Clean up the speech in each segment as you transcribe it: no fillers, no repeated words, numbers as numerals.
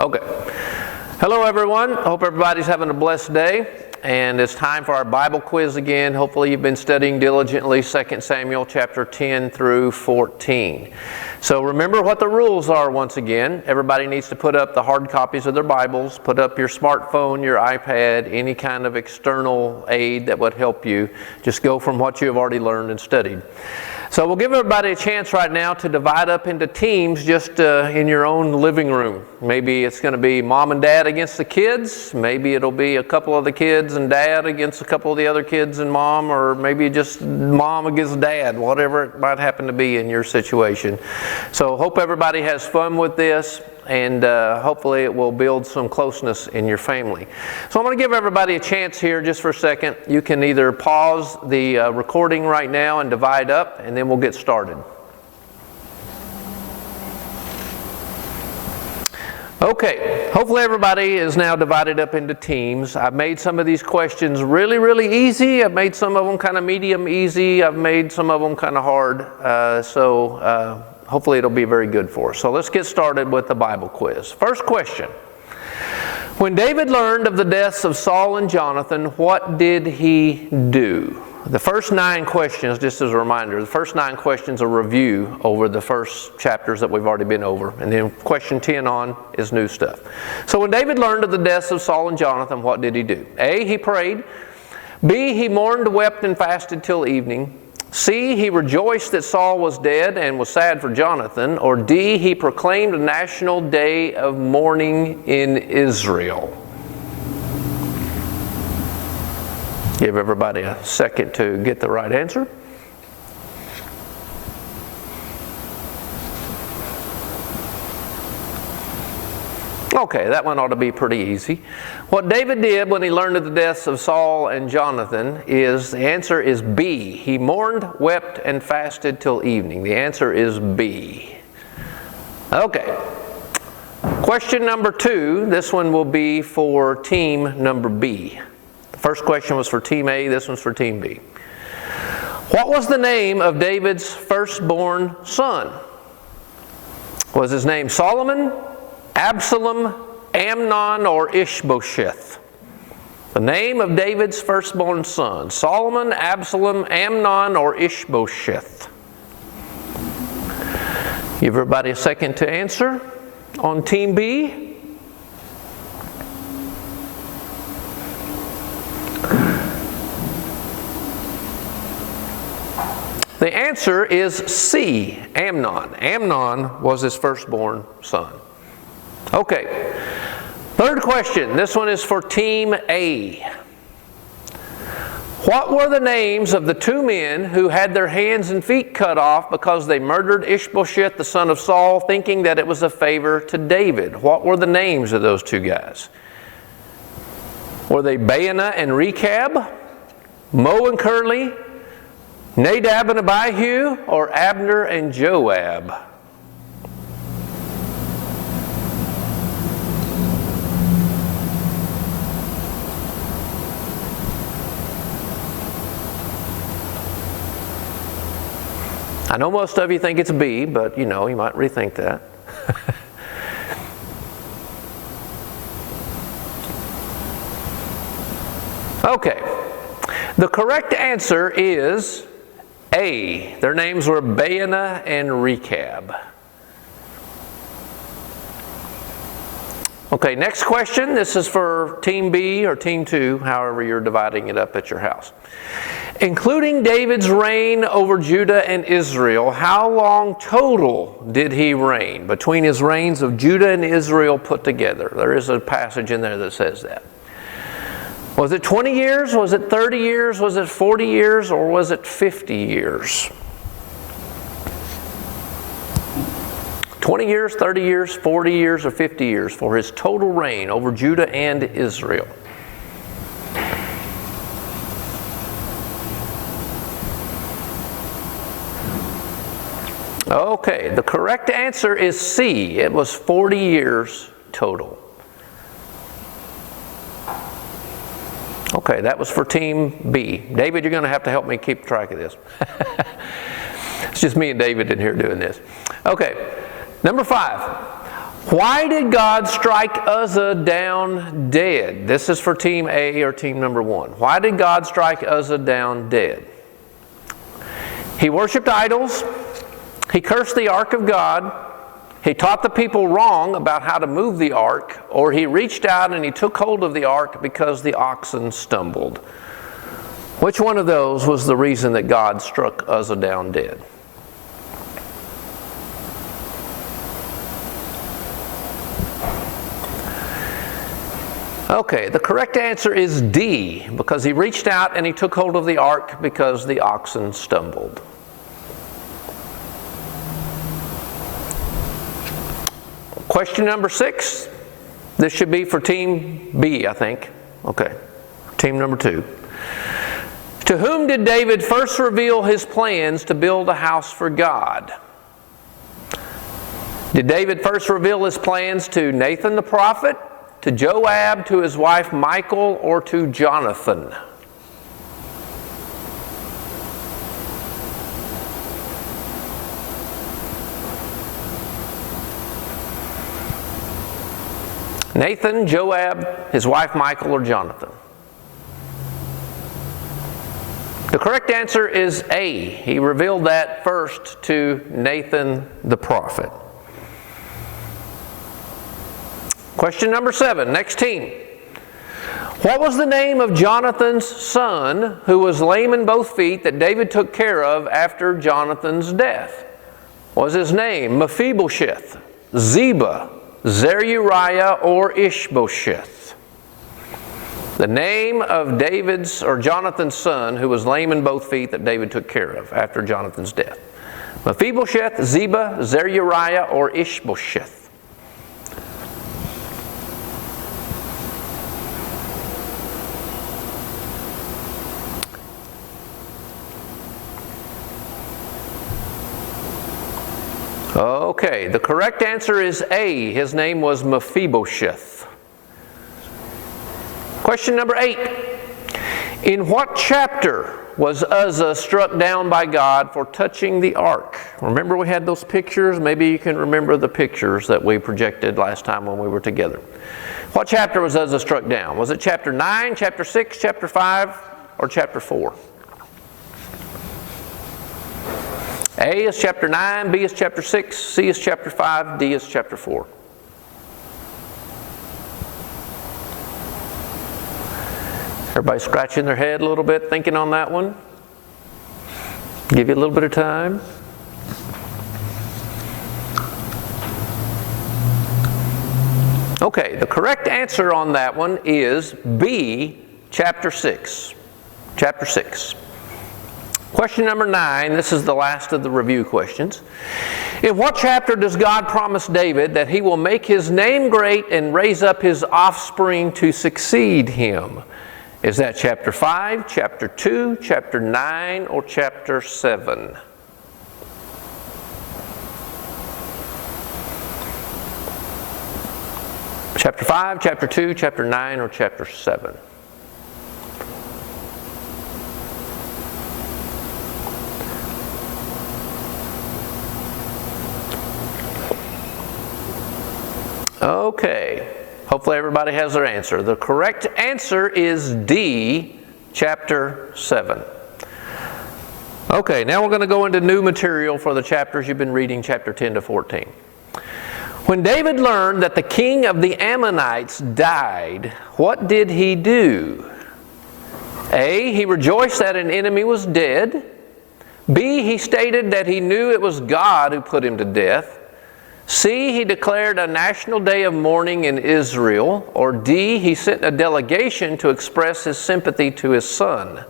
Okay. Hello everyone. Hope everybody's having a blessed day. And it's time for our Bible quiz again. Hopefully you've been studying diligently 2 Samuel chapter 10 through 14. So remember what the rules are once again. Everybody needs to put up the hard copies of their Bibles, put up your smartphone, your iPad, any kind of external aid that would help you. Just go from what you have already learned and studied. So we'll give everybody a chance right now to divide up into teams just in your own living room. Maybe it's going to be mom and dad against the kids. Maybe it'll be a couple of the kids and dad against a couple of the other kids and mom, or maybe just mom against dad, whatever it might happen to be in your situation. So hope everybody has fun with this, and hopefully it will build some closeness in your family. So I'm going to give everybody a chance here just for a second. You can either pause the recording right now and divide up, and then we'll get started. Okay, hopefully everybody is now divided up into teams. I've made some of these questions really, really easy. I've made some of them kind of medium easy. I've made some of them kind of hard. Hopefully it'll be very good for us. So let's get started with the Bible quiz. First question. When David learned of the deaths of Saul and Jonathan, what did he do? The first 9 questions, just as a reminder, the first 9 questions are review over the first chapters that we've already been over. And then question 10 on is new stuff. So when David learned of the deaths of Saul and Jonathan, what did he do? A, he prayed. B, he mourned, wept, and fasted till evening. C, he rejoiced that Saul was dead and was sad for Jonathan. Or D, he proclaimed a national day of mourning in Israel. Give everybody a second to get the right answer. Okay, that one ought to be pretty easy. What David did when he learned of the deaths of Saul and Jonathan is, the answer is B. He mourned, wept, and fasted till evening. The answer is B. Okay. Question number 2, this one will be for team number B. The first question was for team A, this one's for team B. What was the name of David's firstborn son? Was his name Solomon, Absalom, Amnon, or Ishbosheth? The name of David's firstborn son, Solomon, Absalom, Amnon, or Ishbosheth? Give everybody a second to answer on team B. The answer is C, Amnon. Amnon was his firstborn son. Okay, third question. This one is for team A. What were the names of the 2 men who had their hands and feet cut off because they murdered Ishbosheth, the son of Saul, thinking that it was a favor to David? What were the names of those 2 guys? Were they Baanah and Rechab, Mo and Curly, Nadab and Abihu, or Abner and Joab? I know most of you think it's B, but you might rethink that. Okay. The correct answer is A. Their names were Baanah and Rechab. Okay, next question. This is for team B or team 2, however you're dividing it up at your house. Including David's reign over Judah and Israel, how long total did he reign between his reigns of Judah and Israel put together? There is a passage in there that says that. Was it 20 years? Was it 30 years? Was it 40 years? Or was it 50 years? 20 years, 30 years, 40 years, or 50 years for his total reign over Judah and Israel? Okay, the correct answer is C. It was 40 years total. Okay, that was for team B. David, you're going to have to help me keep track of this. It's just me and David in here doing this. Okay, number 5. Why did God strike Uzzah down dead? This is for team A or team number 1. Why did God strike Uzzah down dead? He worshiped idols. He cursed the ark of God. He taught the people wrong about how to move the ark, or he reached out and he took hold of the ark because the oxen stumbled. Which one of those was the reason that God struck Uzzah down dead? Okay, the correct answer is D, because he reached out and he took hold of the ark because the oxen stumbled. Question number 6. This should be for team B, I think. Okay, team number 2. To whom did David first reveal his plans to build a house for God? Did David first reveal his plans to Nathan the prophet, to Joab, to his wife Michal, or to Jonathan? Nathan, Joab, his wife Michal, or Jonathan? The correct answer is A. He revealed that first to Nathan the prophet. Question number 7, next team. What was the name of Jonathan's son who was lame in both feet that David took care of after Jonathan's death? Was his name Mephibosheth, Ziba, Zeruiah, or Ishbosheth? The name of David's or Jonathan's son who was lame in both feet that David took care of after Jonathan's death. Mephibosheth, Ziba, Zeruiah, or Ishbosheth? Okay, the correct answer is A. His name was Mephibosheth. Question number 8. In what chapter was Uzzah struck down by God for touching the ark? Remember we had those pictures? Maybe you can remember the pictures that we projected last time when we were together. What chapter was Uzzah struck down? Was it chapter 9, chapter 6, chapter 5, or chapter 4? A is chapter 9, B is chapter 6, C is chapter 5, D is chapter 4. Everybody scratching their head a little bit, thinking on that one? Give you a little bit of time. Okay, the correct answer on that one is B, chapter 6. Chapter 6. Question number 9, this is the last of the review questions. In what chapter does God promise David that he will make his name great and raise up his offspring to succeed him? Is that chapter 5, chapter 2, chapter 9, or chapter 7? Chapter 5, chapter 2, chapter 9, or chapter 7? Okay, hopefully everybody has their answer. The correct answer is D, chapter 7. Okay, now we're going to go into new material for the chapters you've been reading, chapter 10 to 14. When David learned that the king of the Ammonites died, what did he do? A, he rejoiced that an enemy was dead. B, he stated that he knew it was God who put him to death. C, he declared a national day of mourning in Israel. Or D, he sent a delegation to express his sympathy to his son.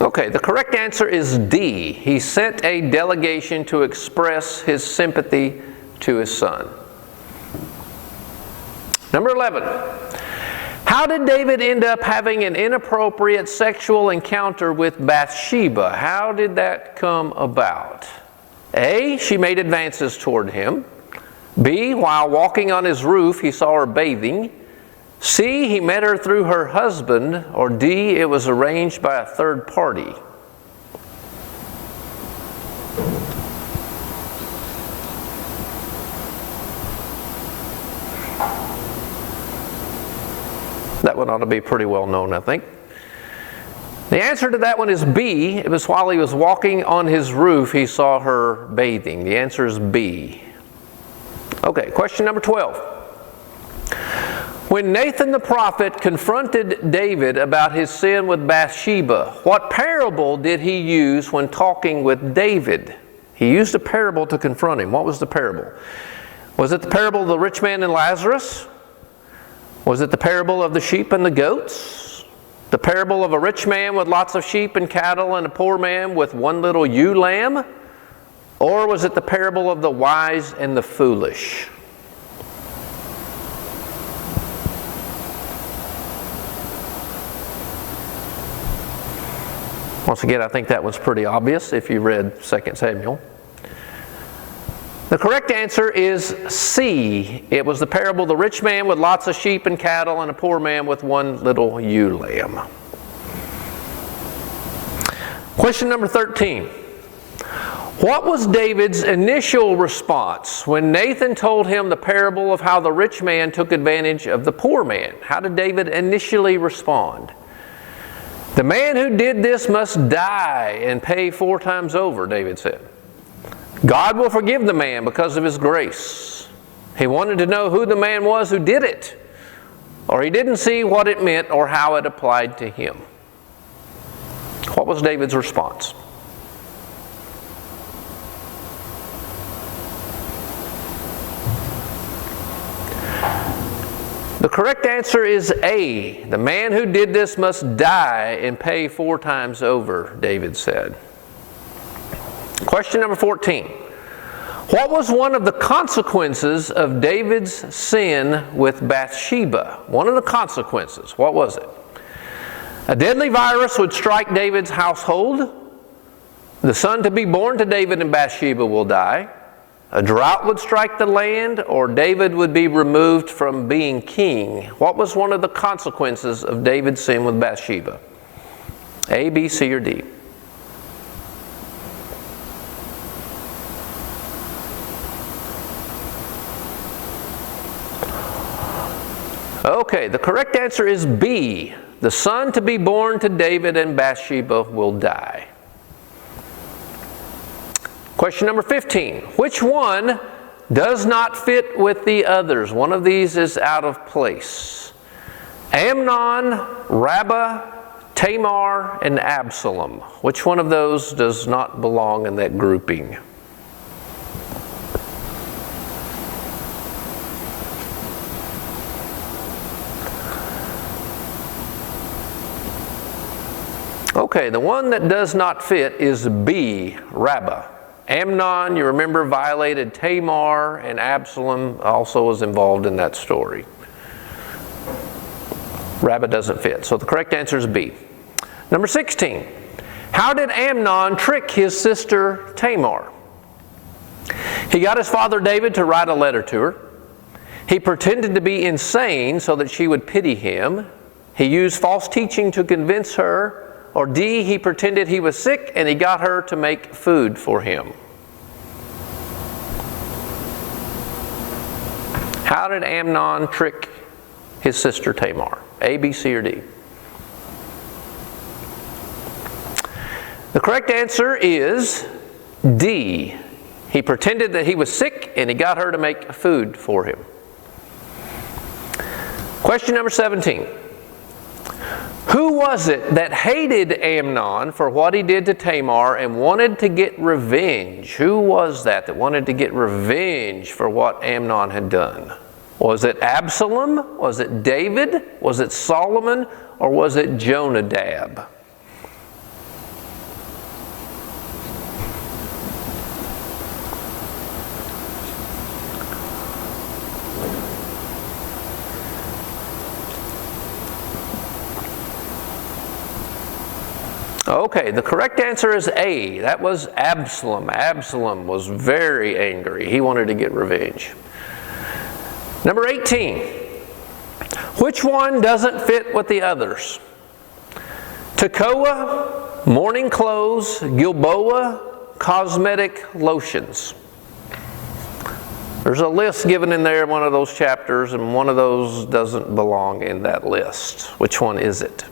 Okay, the correct answer is D. He sent a delegation to express his sympathy to his son. Number 11. How did David end up having an inappropriate sexual encounter with Bathsheba? How did that come about? A, she made advances toward him. B, while walking on his roof, he saw her bathing. C, he met her through her husband. Or D, it was arranged by a third party. That one ought to be pretty well known, I think. The answer to that one is B. It was while he was walking on his roof, he saw her bathing. The answer is B. Okay, question number 12. When Nathan the prophet confronted David about his sin with Bathsheba, what parable did he use when talking with David? He used a parable to confront him. What was the parable? Was it the parable of the rich man and Lazarus? Was it the parable of the sheep and the goats? The parable of a rich man with lots of sheep and cattle and a poor man with one little ewe lamb? Or was it the parable of the wise and the foolish? Once again, I think that was pretty obvious if you read 2 Samuel. The correct answer is C. It was the parable of the rich man with lots of sheep and cattle and a poor man with one little ewe lamb. Question number 13. What was David's initial response when Nathan told him the parable of how the rich man took advantage of the poor man? How did David initially respond? The man who did this must die and pay 4 times over, David said. God will forgive the man because of his grace. He wanted to know who the man was who did it, or he didn't see what it meant or how it applied to him. What was David's response? The correct answer is A. The man who did this must die and pay 4 times over, David said. Question number 14. What was one of the consequences of David's sin with Bathsheba? One of the consequences. What was it? A deadly virus would strike David's household. The son to be born to David and Bathsheba will die. A drought would strike the land, or David would be removed from being king. What was one of the consequences of David's sin with Bathsheba? A, B, C, or D? Okay, the correct answer is B. The son to be born to David and Bathsheba will die. Question number 15. Which one does not fit with the others? One of these is out of place. Amnon, Rabbah, Tamar, and Absalom. Which one of those does not belong in that grouping? Okay, the one that does not fit is B, Rabbah. Amnon, you remember, violated Tamar, and Absalom also was involved in that story. Rabbah doesn't fit, so the correct answer is B. Number 16. How did Amnon trick his sister Tamar? He got his father David to write a letter to her. He pretended to be insane so that she would pity him. He used false teaching to convince her. Or D, he pretended he was sick and he got her to make food for him. How did Amnon trick his sister Tamar? A, B, C, or D? The correct answer is D. He pretended that he was sick and he got her to make food for him. Question number 17. Who was it that hated Amnon for what he did to Tamar and wanted to get revenge? Who was that wanted to get revenge for what Amnon had done? Was it Absalom? Was it David? Was it Solomon? Or was it Jonadab? Okay, the correct answer is A. That was Absalom. Absalom was very angry. He wanted to get revenge. Number 18. Which one doesn't fit with the others? Tekoa, morning clothes, Gilboa, cosmetic lotions. There's a list given in there in one of those chapters, and one of those doesn't belong in that list. Which one is it?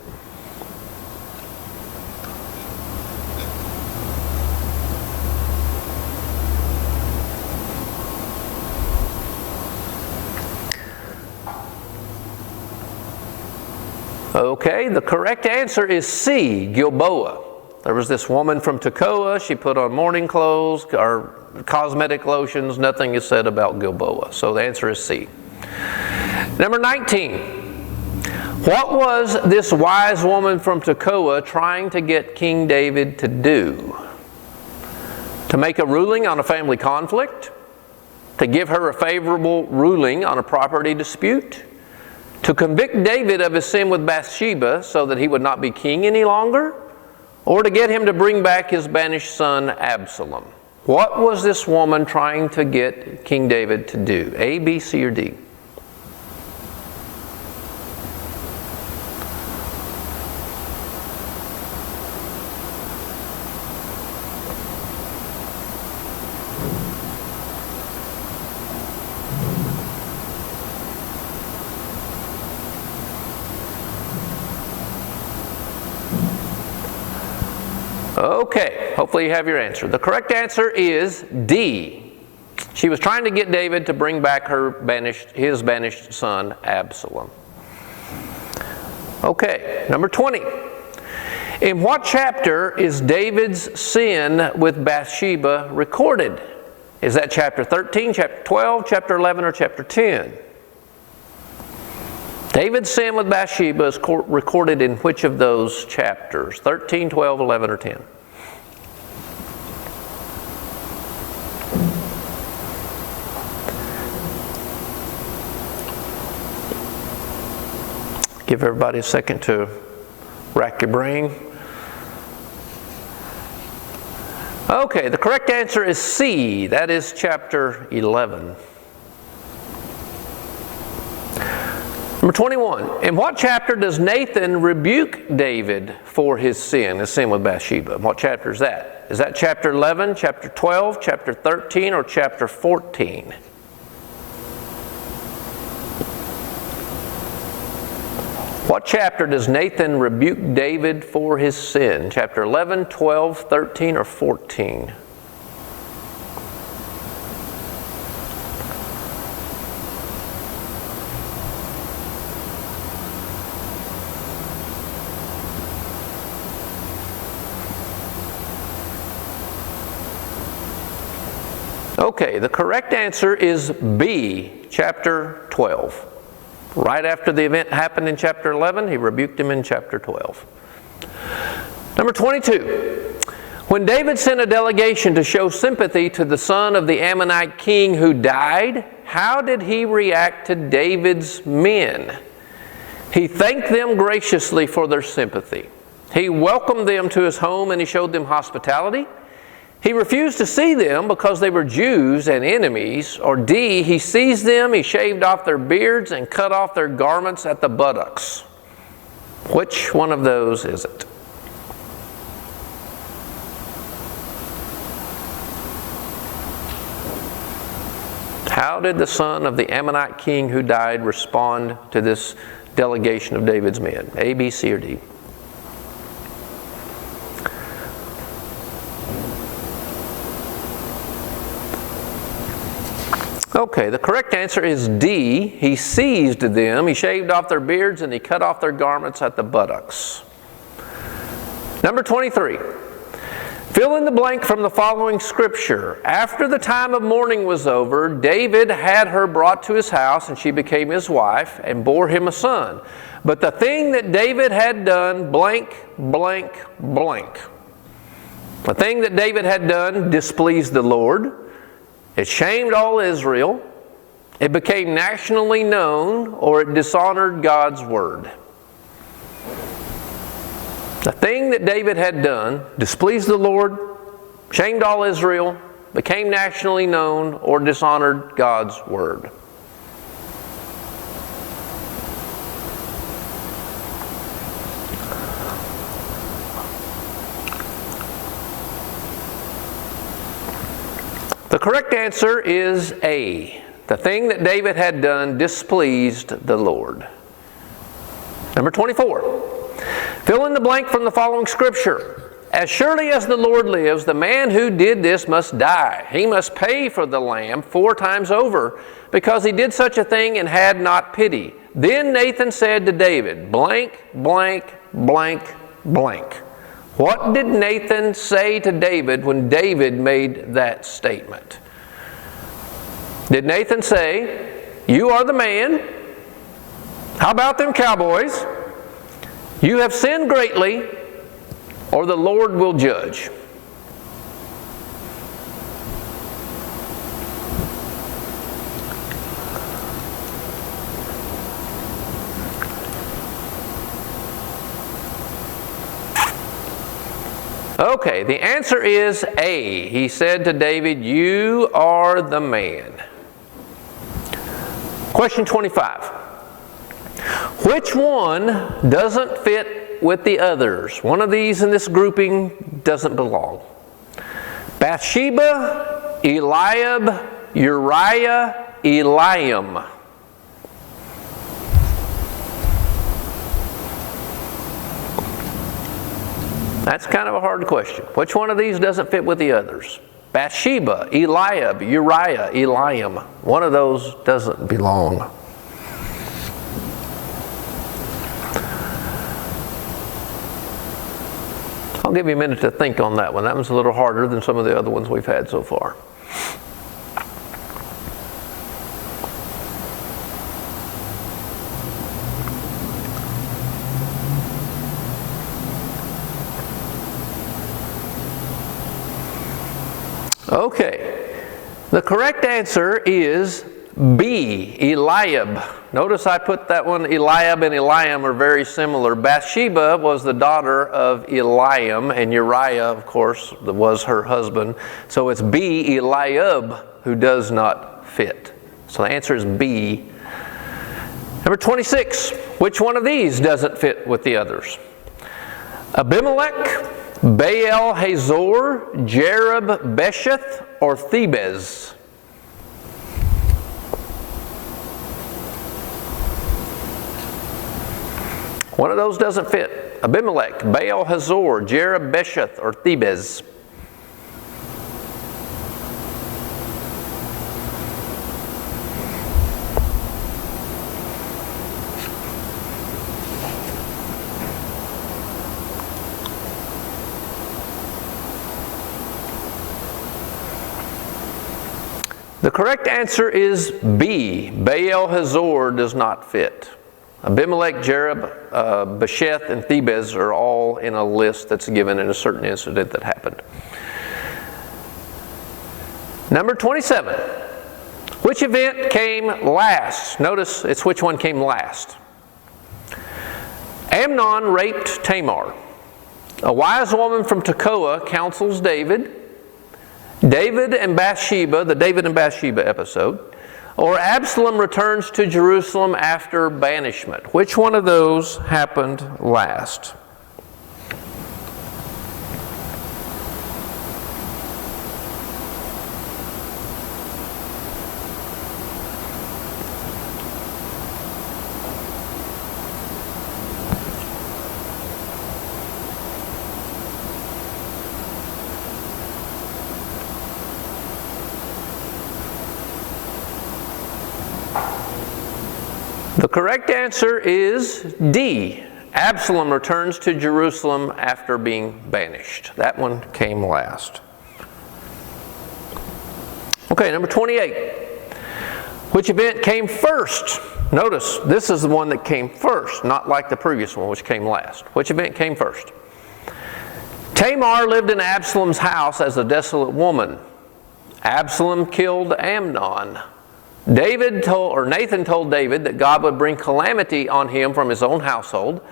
Okay, the correct answer is C, Gilboa. There was this woman from Tekoa. She put on morning clothes or cosmetic lotions. Nothing is said about Gilboa. So the answer is C. Number 19. What was this wise woman from Tekoa trying to get King David to do? To make a ruling on a family conflict? To give her a favorable ruling on a property dispute? To convict David of his sin with Bathsheba so that he would not be king any longer? Or to get him to bring back his banished son Absalom? What was this woman trying to get King David to do? A, B, C, or D? Okay, hopefully you have your answer. The correct answer is D. She was trying to get David to bring back his banished son Absalom. Okay, number 20. In what chapter is David's sin with Bathsheba recorded? Is that chapter 13, chapter 12, chapter 11, or chapter 10? David's sin with Bathsheba is recorded in which of those chapters? 13, 12, 11, or 10? Give everybody a second to rack your brain. Okay, the correct answer is C. That is chapter 11. Number 21. In what chapter does Nathan rebuke David for his sin with Bathsheba? What chapter is that? Is that chapter 11, chapter 12, chapter 13, or chapter 14? What chapter does Nathan rebuke David for his sin? Chapter 11, 12, 13, or 14? Okay, the correct answer is B, chapter 12. Right after the event happened in chapter 11, he rebuked him in chapter 12. Number 22. When David sent a delegation to show sympathy to the son of the Ammonite king who died, how did he react to David's men? He thanked them graciously for their sympathy. He welcomed them to his home and he showed them hospitality. He refused to see them because they were Jews and enemies. Or D, he seized them, he shaved off their beards and cut off their garments at the buttocks. Which one of those is it? How did the son of the Ammonite king who died respond to this delegation of David's men? A, B, C, or D? Okay, the correct answer is D. He seized them, he shaved off their beards, and he cut off their garments at the buttocks. Number 23. Fill in the blank from the following scripture. After the time of mourning was over, David had her brought to his house, and she became his wife, and bore him a son. But the thing that David had done, blank, blank, blank. The thing that David had done displeased the Lord. It shamed all Israel, it became nationally known, or it dishonored God's word. The thing that David had done displeased the Lord, shamed all Israel, became nationally known, or dishonored God's word. The correct answer is A. The thing that David had done displeased the Lord. Number 24. Fill in the blank from the following scripture. As surely as the Lord lives, the man who did this must die. He must pay for the lamb 4 times over, because he did such a thing and had not pity. Then Nathan said to David, blank, blank, blank, blank. What did Nathan say to David when David made that statement? Did Nathan say, you are the man? How about them cowboys? You have sinned greatly, or the Lord will judge. Okay, the answer is A. He said to David, you are the man. Question 25. Which one doesn't fit with the others? One of these in this grouping doesn't belong. Bathsheba, Eliab, Uriah, Eliam. That's kind of a hard question. Which one of these doesn't fit with the others? Bathsheba, Eliab, Uriah, Eliam. One of those doesn't belong. I'll give you a minute to think on that one. That one's a little harder than some of the other ones we've had so far. Okay, the correct answer is B, Eliab. Notice I put that one, Eliab and Eliam are very similar. Bathsheba was the daughter of Eliam, and Uriah, of course, was her husband. So it's B, Eliab, who does not fit. So the answer is B. Number 26, which one of these doesn't fit with the others? Abimelech, Baal Hazor, Jerub Besheth, or Thebez? One of those doesn't fit. Abimelech, Baal Hazor, Jerub Besheth, or Thebez? The correct answer is B. Baal Hazor does not fit. Abimelech, Jerub, Besheth, and Thebez are all in a list that's given in a certain incident that happened. Number 27. Which event came last? Notice it's which one came last. Amnon raped Tamar. A wise woman from Tekoa counsels David. David and Bathsheba, the David and Bathsheba episode, or Absalom returns to Jerusalem after banishment. Which one of those happened last? The correct answer is D. Absalom returns to Jerusalem after being banished. That one came last. Okay, number 28. Which event came first? Notice, this is the one that came first, not like the previous one, which came last. Which event came first? Tamar lived in Absalom's house as a desolate woman. Absalom killed Amnon. Nathan told David that God would bring calamity on him from his own household.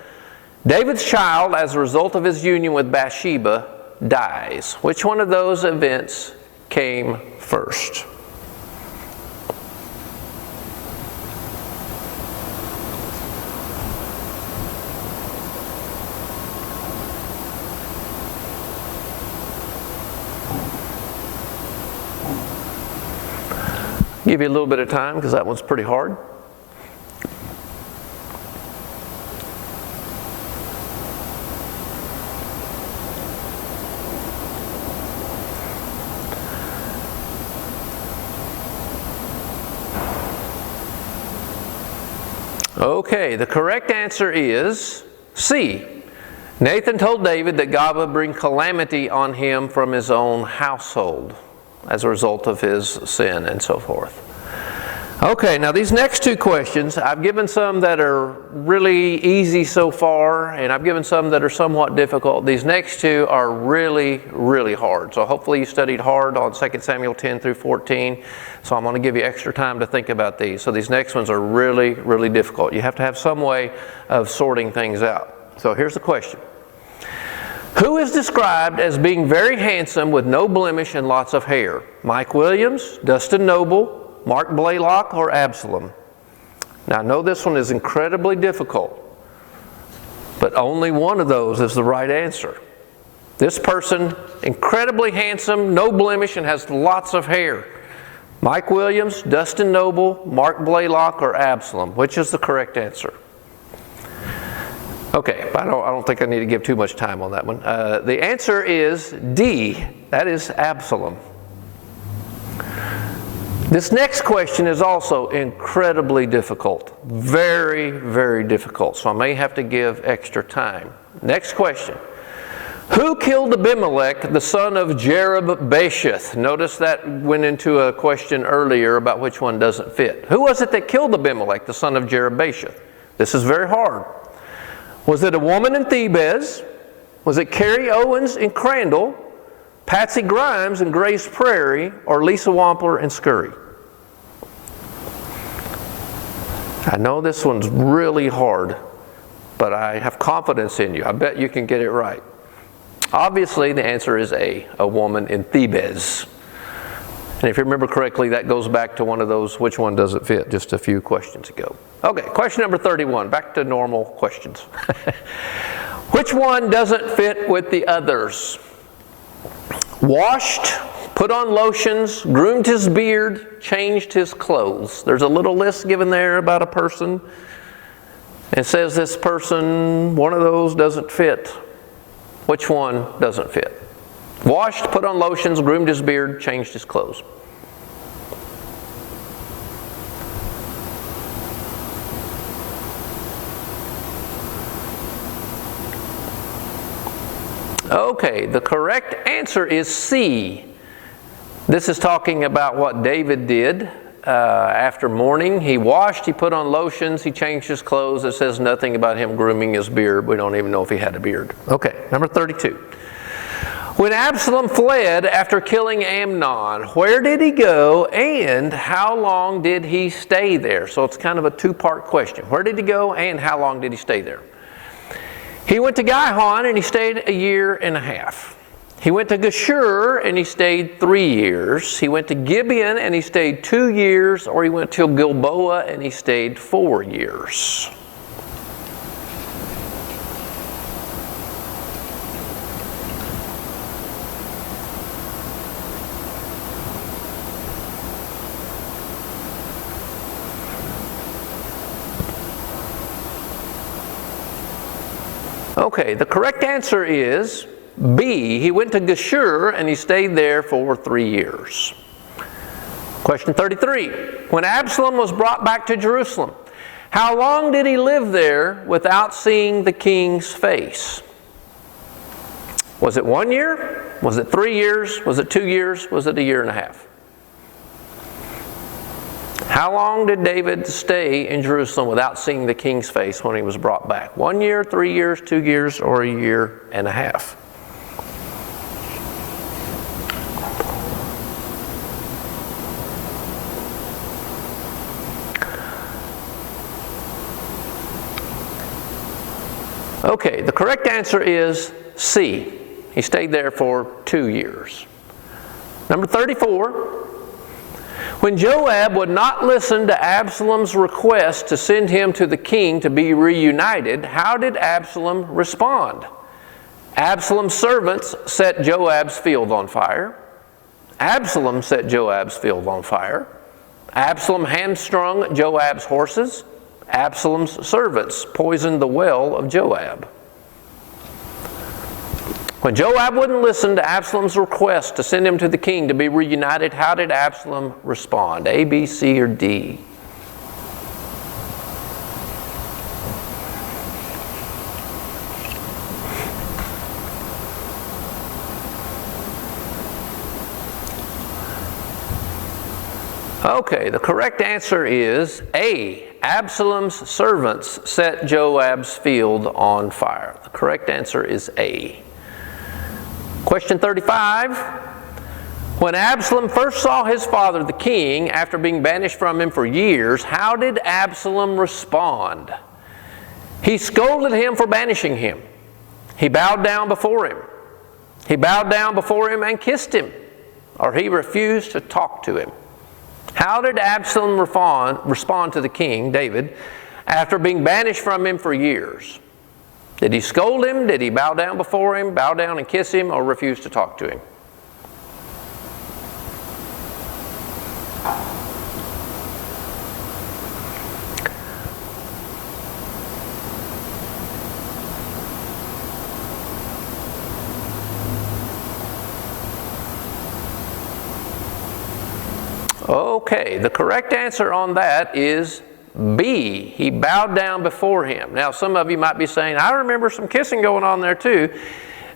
David's child, as a result of his union with Bathsheba, dies. Which one of those events came first? Give you a little bit of time because that one's pretty hard. Okay, the correct answer is C. Nathan told David that God would bring calamity on him from his own household as a result of his sin and so forth. Okay, now these next two questions, I've given some that are really easy so far, and I've given some that are somewhat difficult. These next two are really, really hard. So hopefully you studied hard on 2 Samuel 10 through 14. So I'm going to give you extra time to think about these. So these next ones are really, really difficult. You have to have some way of sorting things out. So here's the question. Who is described as being very handsome with no blemish and lots of hair? Mike Williams, Dustin Noble, Mark Blaylock, or Absalom? Now I know this one is incredibly difficult, but only one of those is the right answer. This person, incredibly handsome, no blemish, and has lots of hair. Mike Williams, Dustin Noble, Mark Blaylock, or Absalom? Which is the correct answer? Okay, I don't think I need to give too much time on that one. The answer is D. That is Absalom. This next question is also incredibly difficult. Very, very difficult. So I may have to give extra time. Next question. Who killed Abimelech, the son of Jerub-Besheth? Notice that went into a question earlier about which one doesn't fit. Who was it that killed Abimelech, the son of Jerub-Besheth? This is very hard. Was it a woman in Thebez? Was it Carrie Owens in Crandall, Patsy Grimes in Grace Prairie, or Lisa Wampler in Scurry? I know this one's really hard, but I have confidence in you. I bet you can get it right. Obviously, the answer is A, a woman in Thebez. And if you remember correctly, that goes back to one of those which one doesn't fit just a few questions ago. Okay, question number 31, back to normal questions. Which one doesn't fit with the others? Washed, put on lotions, groomed his beard, changed his clothes. There's a little list given there about a person. It says this person, one of those doesn't fit. Which one doesn't fit? Washed, put on lotions, groomed his beard, changed his clothes. Okay, the correct answer is C. This is talking about what David did after mourning. He washed, he put on lotions, he changed his clothes. It says nothing about him grooming his beard. We don't even know if he had a beard. Okay, number 32. When Absalom fled after killing Amnon, where did he go and how long did he stay there? So it's kind of a two-part question. Where did he go and how long did he stay there? He went to Gihon and he stayed 1.5 years. He went to Geshur and he stayed 3 years. He went to Gibeon and he stayed 2 years, or he went to Gilboa and he stayed 4 years. Okay, the correct answer is B. He went to Geshur and he stayed there for 3 years. Question 33. When Absalom was brought back to Jerusalem, how long did he live there without seeing the king's face? Was it 1 year? Was it 3 years? Was it 2 years? Was it 1.5 years? How long did David stay in Jerusalem without seeing the king's face when he was brought back? 1 year, 3 years, 2 years, or 1.5 years? Okay, the correct answer is C. He stayed there for 2 years. Number 34. When Joab would not listen to Absalom's request to send him to the king to be reunited, how did Absalom respond? Absalom's servants set Joab's field on fire. Absalom set Joab's field on fire. Absalom hamstrung Joab's horses. Absalom's servants poisoned the well of Joab. When Joab wouldn't listen to Absalom's request to send him to the king to be reunited, how did Absalom respond? A, B, C, or D? Okay, the correct answer is A. Absalom's servants set Joab's field on fire. The correct answer is A. Question 35. When Absalom first saw his father, the king, after being banished from him for years, how did Absalom respond? He scolded him for banishing him. He bowed down before him. He bowed down before him and kissed him, or he refused to talk to him. How did Absalom respond to the king, David, after being banished from him for years? Did he scold him? Did he bow down before him, bow down and kiss him, or refuse to talk to him? Okay, the correct answer on that is B. He bowed down before him. Now, some of you might be saying, I remember some kissing going on there too.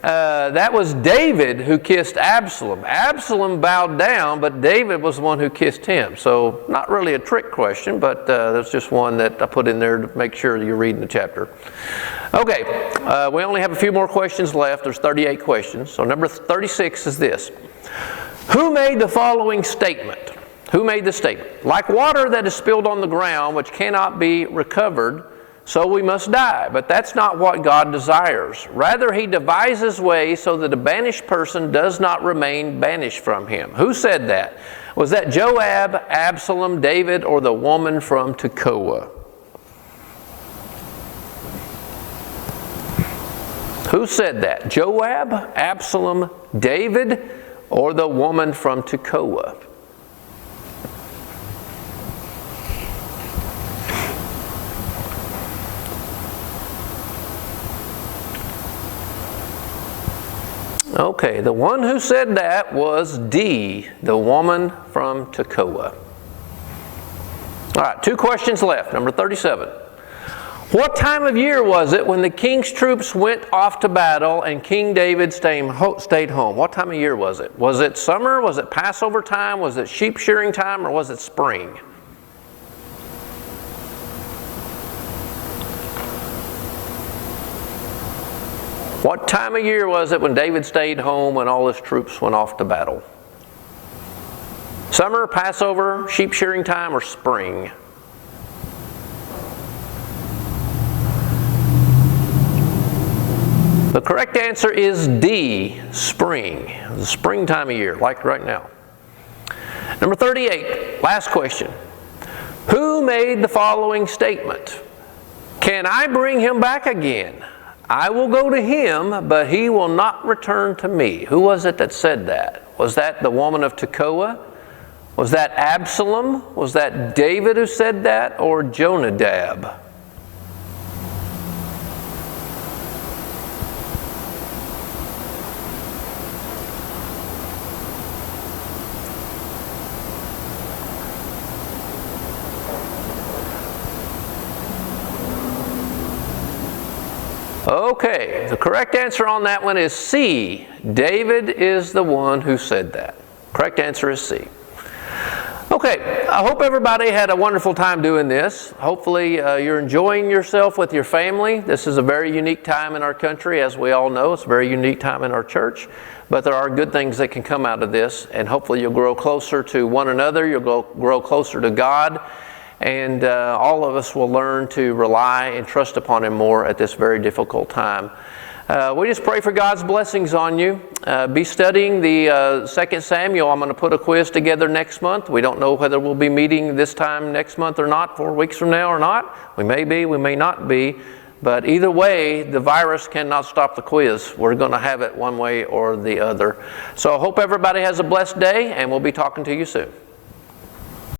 That was David who kissed Absalom. Absalom bowed down, but David was the one who kissed him. So, not really a trick question, but that's just one that I put in there to make sure you're reading the chapter. Okay, we only have a few more questions left. There's 38 questions. So, number 36 is this. Who made the following statement? Who made the statement? Like water that is spilled on the ground, which cannot be recovered, so we must die. But that's not what God desires. Rather, He devises ways so that a banished person does not remain banished from Him. Who said that? Was that Joab, Absalom, David, or the woman from Tekoa? Who said that? Joab, Absalom, David, or the woman from Tekoa? Okay, the one who said that was D, the woman from Tekoa. All right, 2 questions left. Number 37. What time of year was it when the king's troops went off to battle and King David stayed home? What time of year was it? Was it summer? Was it Passover time? Was it sheep shearing time? Or was it spring? What time of year was it when David stayed home when all his troops went off to battle? Summer, Passover, sheep shearing time, or spring? The correct answer is D, spring. The spring time of year, like right now. Number 38, last question. Who made the following statement? Can I bring him back again? I will go to him, but he will not return to me. Who was it that said that? Was that the woman of Tekoa? Was that Absalom? Was that David who said that? Or Jonadab? Okay, the correct answer on that one is C. David is the one who said that. Correct answer is C. Okay, I hope everybody had a wonderful time doing this. Hopefully you're enjoying yourself with your family. This is a very unique time in our country, as we all know. It's a very unique time in our church. But there are good things that can come out of this, and hopefully you'll grow closer to one another. You'll grow closer to God. And all of us will learn to rely and trust upon Him more at this very difficult time. We just pray for God's blessings on you. Be studying the 2 Samuel. I'm going to put a quiz together next month. We don't know whether we'll be meeting this time next month or not, 4 weeks from now or not. We may be, we may not be. But either way, the virus cannot stop the quiz. We're going to have it one way or the other. So I hope everybody has a blessed day, and we'll be talking to you soon.